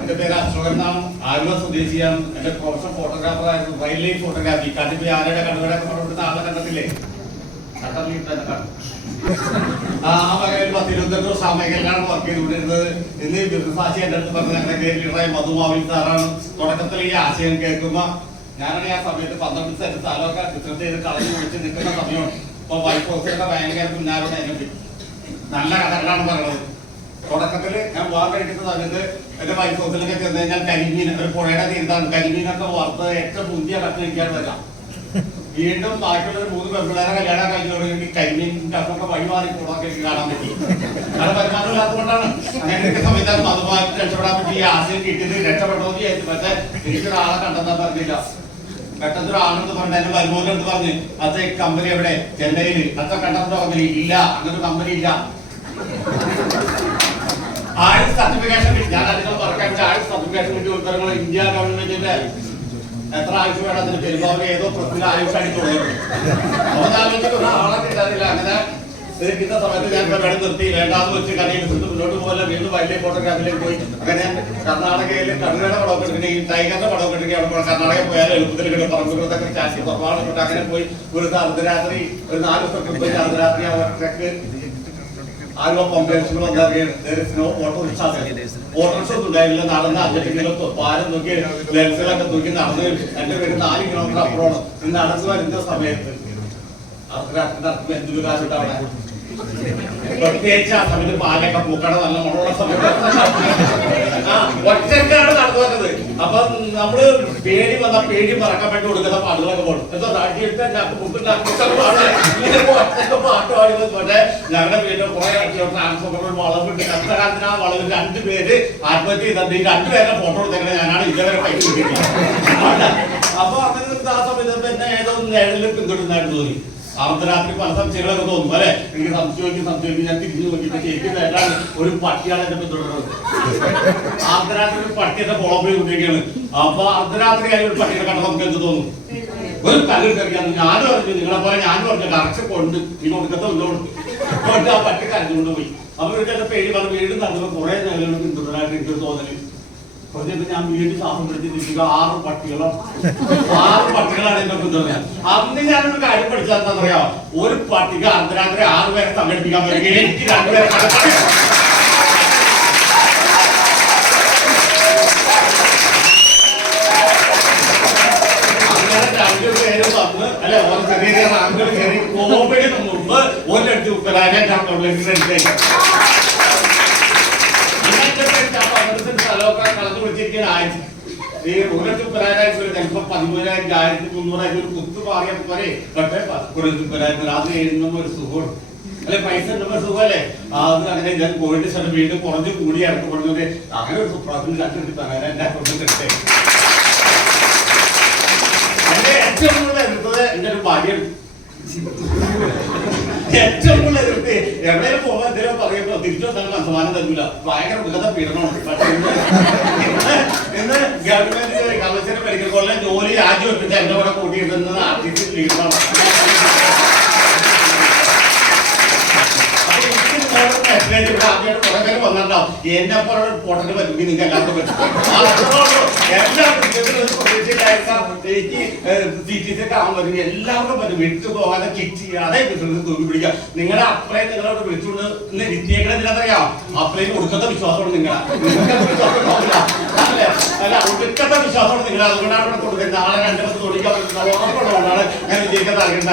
എന്റെ പേര് അശോകനാണ്. ആലുവ സ്വദേശിയാണ്. എന്റെ പ്രൊഫഷണൽ ഫോട്ടോഗ്രാഫർ ആയിരുന്നു. Wild life photography. കാട്ടിപ്പോയി ആരുടെ കണ്ടുപിടാക്കെ പറഞ്ഞിട്ട് ആളെ കണ്ടത്തില്ലേ? ആ വകയിൽ 10-22 സാമയിലാണ് വർക്ക് ചെയ്തുകൊണ്ടിരുന്നത്. ഇന്ന് ബിസിനസ് ആശയം എന്റെ അടുത്ത് പറഞ്ഞ ഞങ്ങളുടെ ലീഡറായ മധുമാവിൽ സാറാണ്. തുടക്കത്തിൽ ഈ ആശയം കേൾക്കുമ്പോ ഞാനാണ് ആ സമയത്ത് 12 സെന്റ് സ്ഥലമൊക്കെ ബിസിനസ് ചെയ്ത് കളഞ്ഞു കുടിച്ച് നിൽക്കുന്ന സമയമാണ്. ഇപ്പൊ വൈഫ് ഹൗസിലൊക്കെ ഭയങ്കര പിന്നാലോട് അതിനെ നല്ല കഥകളാണ് പറയുന്നത്. തുടക്കത്തില് ഞാൻ പോകാൻ കഴിക്കുന്ന സമയത്ത് എന്റെ വൈഫ് ഹൗസിലൊക്കെ ചെന്ന് കഴിഞ്ഞാൽ കരിമീൻ, ഒരു പുഴയുടെ തീർത്താണ്, കരിമീനൊക്കെ വറുത്ത് ഏറ്റവും മുന്തിയ കത്ത് കഴിക്കാൻ വരാം. വീണ്ടും ബാക്കിയുള്ള 3 പെൺപിള്ളേരെ കല്യാണം കഴിഞ്ഞോടെങ്കിൽ കരിമീൻ കത്തൊക്കെ വഴിമാറി കൂടാക്കി കാണാൻ പറ്റി. അത് വരുമാനമില്ലാത്തതുകൊണ്ടാണ് അങ്ങനെയൊക്കെ സമയത്താണ് മധുമായിട്ട് രക്ഷപ്പെടാൻ പറ്റി. ഈ ആശയം കിട്ടിയത് രക്ഷപ്പെട്ടോന്ന് വിചാരിച്ചു. പക്ഷെ എനിക്കൊരാളെ കണ്ടെത്താൻ പറഞ്ഞില്ല. പെട്ടെന്ന് ഒരാളെന്ന് പറഞ്ഞ എന്റെ വരുമാനം പറഞ്ഞ് അച്ഛ കമ്പനി എവിടെ? ചെന്നൈയില്. അച്ഛ കണ്ടെത്തുന്ന കമ്പനി ഇല്ല, അങ്ങനൊരു കമ്പനി ഇല്ല. ആയുഷ് സർട്ടിഫിക്കേഷൻ കിട്ടി. ഞാൻ അതിനെ പറയാൻ ആയുഷ് സർട്ടിഫിക്കേഷൻ കിട്ടി ഉത്തരങ്ങൾ ഇന്ത്യ ഗവൺമെന്റിന്റെ എത്ര ആയുഷ് വേണം അതിന് പെരുമാറി ഏതോ പ്രശ്നം ആയുഷ് അടിച്ചു തുടങ്ങി. അപ്പൊ ഞാൻ ഒരാളെ കിട്ടാറില്ല. അങ്ങനെ കിട്ടുന്ന സമയത്ത് ഞാൻ പരിപാടി നിർത്തി വേണ്ടാന്ന് വെച്ച് കടയിൽ മുന്നോട്ട് പോലെ വീണ്ടും വൈൽഡ് ഫോട്ടോഗ്രാഫിലേക്ക് പോയി. അങ്ങനെ കർണാടകയിൽ കടുവയുടെ പടമൊക്കെ എടുക്കുകയും ടൈഗറിന്റെ പടമൊക്കെ എടുക്കുകയാണ്. കർണാടക പോയാൽ എളുപ്പത്തിൽ പറമ്പുകളൊക്കെ ചാശി കുറവാണ്. അങ്ങനെ പോയി ഒരു അർദ്ധരാത്രി, ഒരു 4 ദിവസമൊക്കെ പോയി അർദ്ധരാത്രി അവർക്ക് ആലുവ കോംപ്ലക്സിൽ വന്നിറങ്ങിയാണ്. ഓട്ടോറിക്ഷ ഒന്നും ഉണ്ടായില്ല. നടന്ന് 5 കിലോ പാലം നോക്കി ലെൻസിലൊക്കെ തൂക്കി നടന്ന് എന്റെ വീട് 4 കിലോമീറ്റർ അപ്പുറമാണ്. നടന്നു വരുന്ന സമയത്ത് അർദ്ധരാത്രി നടത്തുമ്പോ എന്തൊരു കാശുണ്ടാവണേ. പ്രത്യേകിച്ച് ആ സമയത്ത് പാലൊക്കെ പൂക്കട നല്ല മണമുള്ള സമയത്ത് ഒറ്റക്കാണ് നടന്നു വരുന്നത്. അപ്പൊ നമ്മള് പേടി വന്ന പേടി മറക്കാൻ വേണ്ടി കൊടുക്കുന്ന പാട്ടുകളൊക്കെ പോകും. എന്തോ ഒറ്റക്ക് പാട്ട് പാടി പോട്ടെ. ഞങ്ങളുടെ വീട്ടിൽ കുറെ ട്രാൻസ്ഫോമർ വളവിട്ട് കഷ്ടകാലത്തിന് ആ വളവിൽ 2 പേര് ആത്മഹത്യ ചെയ്തത്. ഈ 2 പേരുടെ ഫോട്ടോ എടുത്തേക്കണേ ഞാനാണ് ഇതേവരെ പൈസ കിട്ടിയിട്ടില്ല. അപ്പൊ അങ്ങനെ ആ സമയത്ത് എന്നെ ഏതോ നിഴലിൽ പിന്തുടരുന്നായിരുന്നു തോന്നി. അർദ്ധരാത്രി പല സംശയങ്ങളൊക്കെ തോന്നും അല്ലെ. എനിക്ക് സംശയിക്കും ഞാൻ തിരിഞ്ഞു നോക്കിയിട്ട് ശരിക്കും വേണ്ടാണ് ഒരു പട്ടിയാണ് എന്നെ പിന്തുടരുന്നത്. അർദ്ധരാത്രി ഒരു പട്ടിയുടെ ഫോളോ ചെയ്തുകൊണ്ടിരിക്കുകയാണ്. അപ്പൊ അർദ്ധരാത്രി ആയി ഒരു പട്ടിയെ കണ്ട നമുക്ക് എന്ത് തോന്നും? ഒരു കല്ലിൽ കറിയാന്ന് ഞാനും അറിഞ്ഞു. നിങ്ങളെ പോലെ ഞാനും പറഞ്ഞു കറച്ച് കൊണ്ട് ഈ കൊടുക്കത്തെ കൊണ്ട് ആ പട്ടി കരഞ്ഞുകൊണ്ട് പോയി. അപ്പൊ ഇവരുടെ പേടി പറഞ്ഞ് വീണ്ടും നടന്നപ്പോ കുറെ നേരം പിന്തുടരാനായിട്ട് എനിക്കൊരു തോന്നല്. കുറഞ്ഞിട്ട് ഞാൻ വീട്ടിൽ ശ്വാസം പിടിച്ചിരിക്കുക 6 പട്ടികളാണ് എന്നെ പിന്തുടരുന്നത്. അന്ന് ഞാനൊരു കാര്യം പഠിച്ചാൽ എന്താ പറയാ, ഒരു പട്ടിക അർദ്ധരാത്രി 6 പേരെ സംഘടിപ്പിക്കാൻ പറ്റുകയും എനിക്ക് 2 പേരെ അങ്ങനെ 2 പേര് വന്ന് അല്ലെ ചെറിയ റാങ്കുകൾ കയറി കോവിഡിന് മുമ്പ് 1 ലക്ഷം ഉത്തരാജൻ സ്ഥലമൊക്കെ കളഞ്ഞു പിടിച്ചിരിക്കാൻ ആഴ്ച ഈ 1 ലക്ഷം ഉത്തരാജായിട്ട് ചിലപ്പോ 13,000 1300 ഒരു കുത്തു പാറിയാൽ പോലെ. പക്ഷേ 1 ലക്ഷം ഉത്തരാജത്തിൽ അത് എഴുതുമ്പോ ഒരു സുഖമാണ് അല്ലെ, പൈസ ഉണ്ടപ്പോ സുഖമല്ലേ. അത് അങ്ങനെ ഞാൻ കോവിഡ് ശേഷം വീണ്ടും കുറഞ്ഞു കൂടി ഇറക്കപ്പെടുന്നത്. അങ്ങനെ ഒരു സുപ്രാസിന് 2 ലക്ഷം ഉത്തരാജൻ എന്റെ അക്കൗണ്ടിൽ കിട്ടേ. എന്റെ ഏറ്റവും കൂടുതൽ എതിർത്തത് എന്റെ ഒരു ഭാര്യയാണ്. ഏറ്റവും കൂടുതൽ എതിർത്ത് എവിടെയും പോകാൻ എന്തെങ്കിലും പറയുമ്പോ തിരിച്ചു വന്നാൽ സമ്മാനം തരൂല. ഭയങ്കര ഉന്നത പീഡനമാണ്. പക്ഷെ ഇന്ന് ഗവൺമെന്റ് കമ്മീഷൻ മെഡിക്കൽ കോളേജിലെ ജോലി രാജിവെപ്പിച്ച് എന്റെ കൂടെ കൂട്ടിയിരുന്നത് ആർട്ടിസ്റ്റ് ലീഡറാണ്. ആദ്യമായിട്ട് കുറെ പേര് വന്നിട്ടുണ്ടാവും. എന്നെ പോലെ ഫോട്ടോന് പറ്റുമെങ്കിൽ നിങ്ങൾക്ക് എല്ലാവർക്കും പറ്റും. എല്ലാവർക്കും പറ്റും. വിട്ടു പോകാതെ കിറ്റ് ചെയ്യാതെ ബിസിനസ് തൂക്കി പിടിക്കുക. നിങ്ങളുടെ അപ്ലൈ നിങ്ങളോട് വിളിച്ചുകൊണ്ട് ഇരുത്തിയേക്കണെന്നറിയാം. അപ്ലൈന് ഒടുക്കത്തെ വിശ്വാസമാണ് നിങ്ങളെ. അല്ല ഒടുക്കത്തെ വിശ്വാസമാണ് നിങ്ങളെ. അതുകൊണ്ടാണ് ഇവിടെ കൊടുക്കുന്നത്. നാളെ 2 ദിവസം തൊടിക്കാൻ പറ്റുന്നതാണ് ഞാൻ വിജയിക്കാൻ താല്പര്യം.